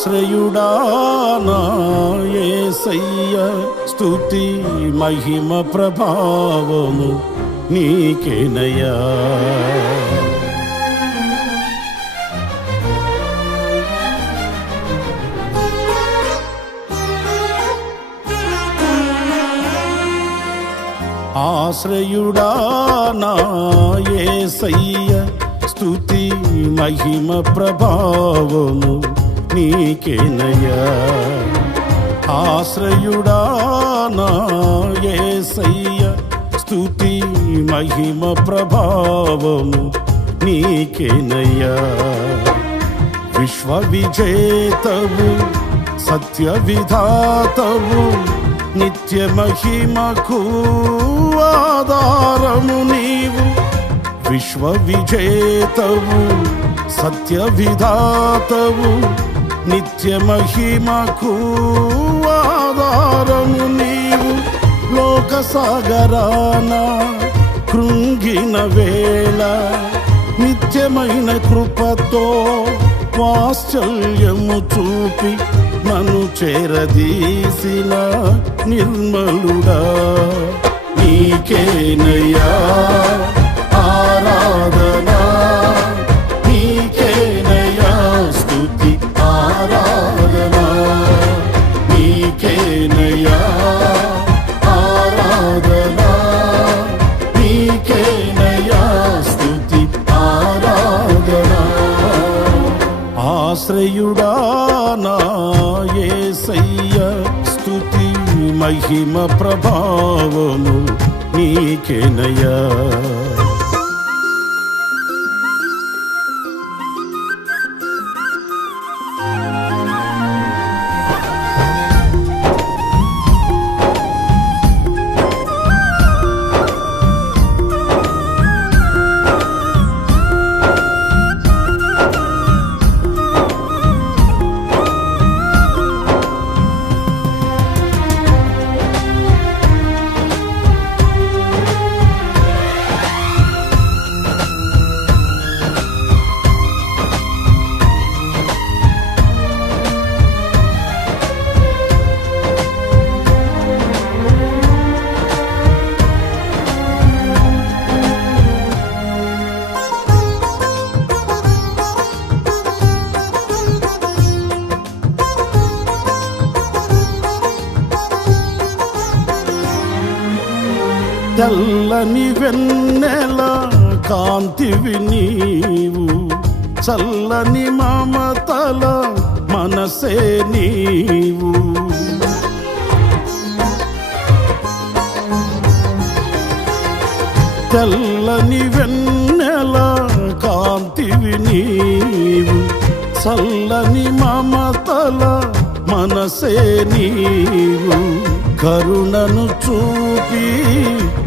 ఆశ్రయుడా నాయసయ్య మహిమ ప్రభావము నీకేనయా ఆశ్రయుడా నాయసయ్య మహిమ ప్రభావము నీకేనయ్యా ఆశ్రయుడా నా ఏసయ్య స్థుతి మహిమ ప్రభావము నీకేనయ్యా విశ్వ విజేతవు సత్య విధాతవు నిత్య మహిమకు ఆధారము నీవు విశ్వ సత్య విధాతవు నిత్య మహిమకు ఆధారము నీవు లోక సాగరాన కృంగిన వేళ నిత్యమైన కృపతో వాత్సల్యము చూపి నన్ను చేరదీసిన నిర్మలుడా నీకేనయ్యా ఆశ్రయుడా నా ఏసయ్య స్థుతి మహిమ ప్రభావము నీకేనయా తెల్లని వెన్నెల కాంతివి నీవు చల్లని మమతల మనసే నీవు తెల్లని వెన్నెల కాంతివి నీవు చల్లని మమతల మనసే నీవు కరుణను చూపి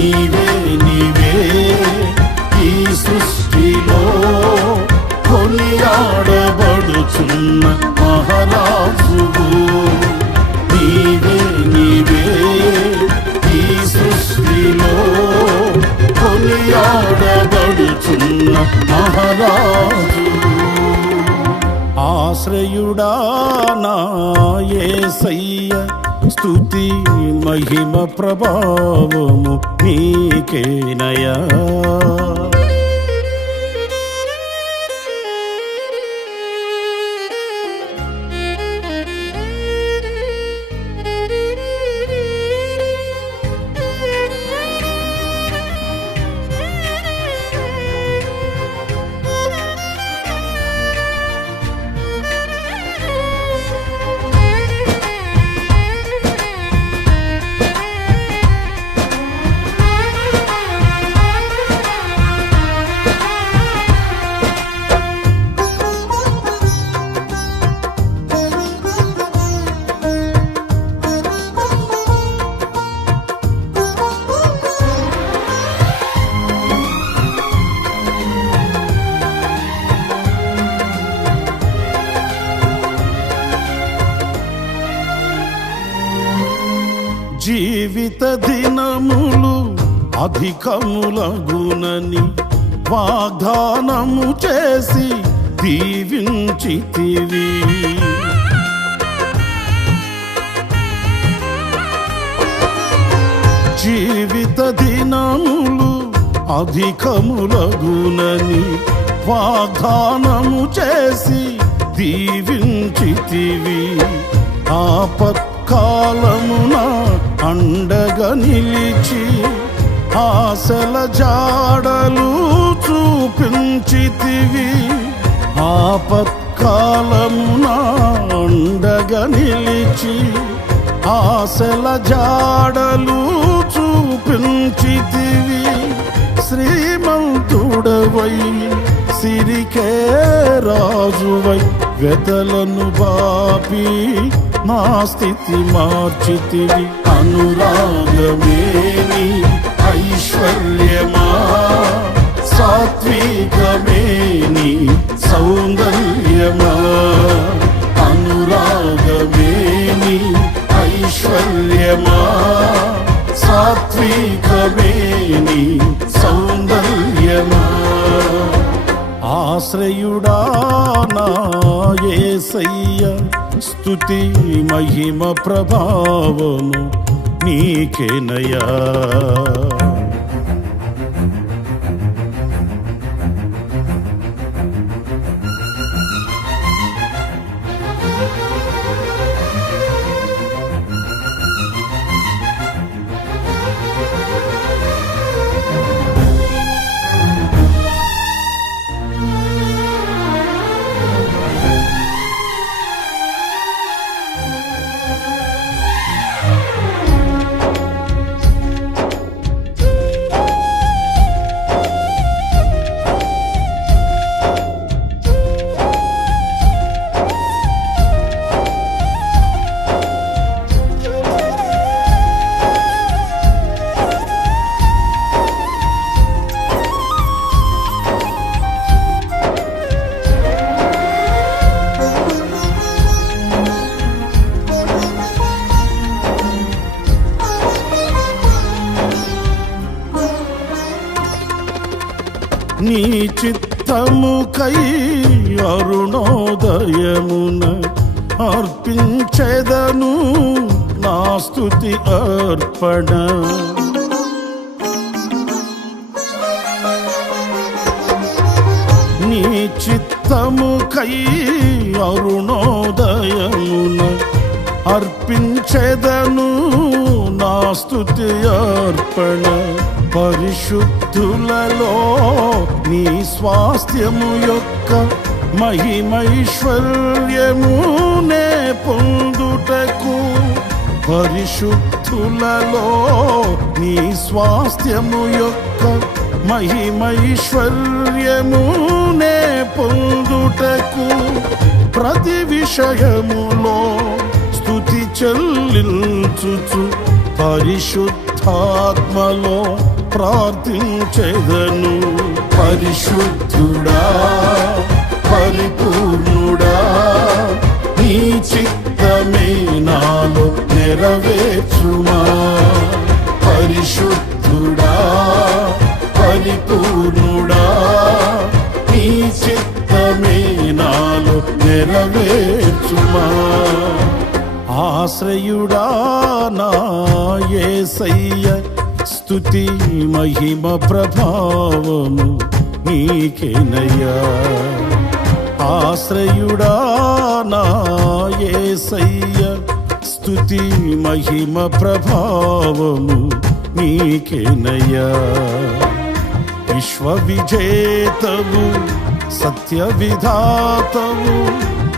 నీవే నీవే ఈ సృష్టిలో కొనియాడబడుచున్న మహారాజువు నీవే నీవే ఈ సృష్టిలో కొనియాడబడుచున్న మహారాజు ఆశ్రయుడా నా సయ్య స్థుతి మహిమ ప్రభావము నీకే నయా జీవిత దినములు గుణని వాగ్దానము చేసి దీవించితివి జీవిత దినములు గుణని వాగ్దానము చేసి దీవించితివి ఆపత్కాలమునా అండగా నిలిచి ఆశల జాడలు చూపించితివి ఆపత్కాలమున అండగా నిలిచి ఆశల జాడలు చూపించితివి శ్రీమంతుడవై సిరికే రాజువై వెతలను బాపి మా స్థితి మార్చితివి అనురాగమేని ఐశ్వర్యమా సాత్వికమేని సౌందర్యమా అనురాగమేని ఐశ్వర్యమా సాత్వికమేని సౌందర్యమా ఆశ్రయ అయ్య స్థుతి మహిమ ప్రభావము నీకేనయా చిత్తముకై అరుణోదయమున అర్పించెదను నా స్థుతి అర్పణ నీ చిత్తముకై అరుణోదయమున అర్పించెదను అర్పణ పరిశుద్ధులలో నీ స్వాస్థ్యము యొక్క మహిమైశ్వర్యము నే పొందుటకు పరిశుద్ధులలో నీ స్వాస్థ్యము యొక్క మహిమైశ్వర్యము నే పొందుటకు ప్రతి విషయములో స్థుతి చెల్లించుచు పరిశుద్ధాత్మలో ప్రార్థించెదను పరిశుద్ధుడా పరిపూర్ణుడా నీ చిత్తమే నాలో నెరవేర్చుమా పరిశుద్ధుడా పరిపూర్ణుడా నీ చిత్తమే నాలో నెరవేర్చుమా ఆశ్రయుడా నా ఏసయ్య స్థుతి మహిమ ప్రభావము నీకేనయ్యా ఆశ్రయుడా నా ఏసయ్య స్థుతి మహిమ ప్రభావము నీకేనయ్యా విశ్వ విజేతవు సత్య విధాతవు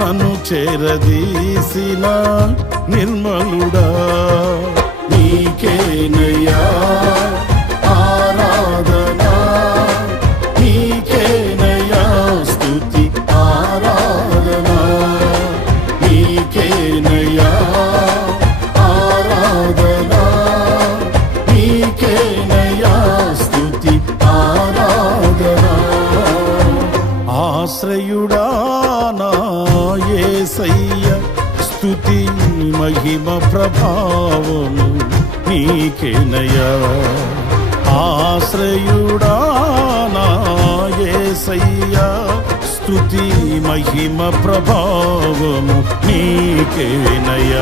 నన్ను చేరదీసిన నిర్మలుడా బహుమానా ఏసయ్య స్థుతి మహిమ ప్రభావము నీకేనయ ఆశ్రయుడానా ఏసయ్య స్థుతి మహిమ ప్రభావము నీకేనయ